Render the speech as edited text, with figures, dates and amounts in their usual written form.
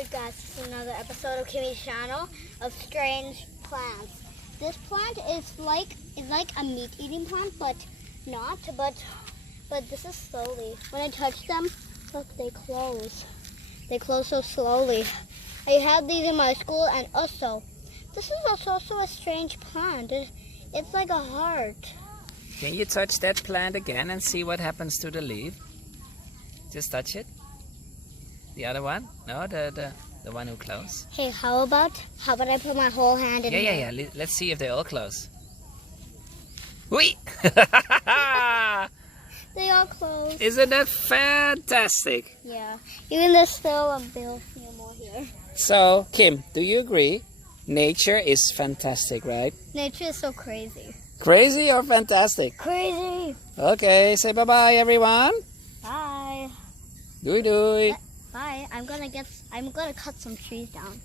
Alright guys, this is another episode of Kimmy's channel of strange plants. This plant is like a meat-eating plant, but not. But this is slowly. When I touch them, look, they close. They close so slowly. I have these in my school, and also, this is also a strange plant. It's like a heart. Can you touch that plant again and see what happens to the leaf? Just touch it. The other one? No, the one who close. Hey, how about I put my whole hand in there? Yeah. Let's see if they all close. Whee! They all close. Isn't that fantastic? Yeah. Even there's still a few more here. So, Kim, do you agree? Nature is fantastic, right? Nature is so crazy. Crazy or fantastic? Crazy. Okay, say bye-bye, everyone. Bye. Doei doei. Bye. I'm gonna cut some trees down.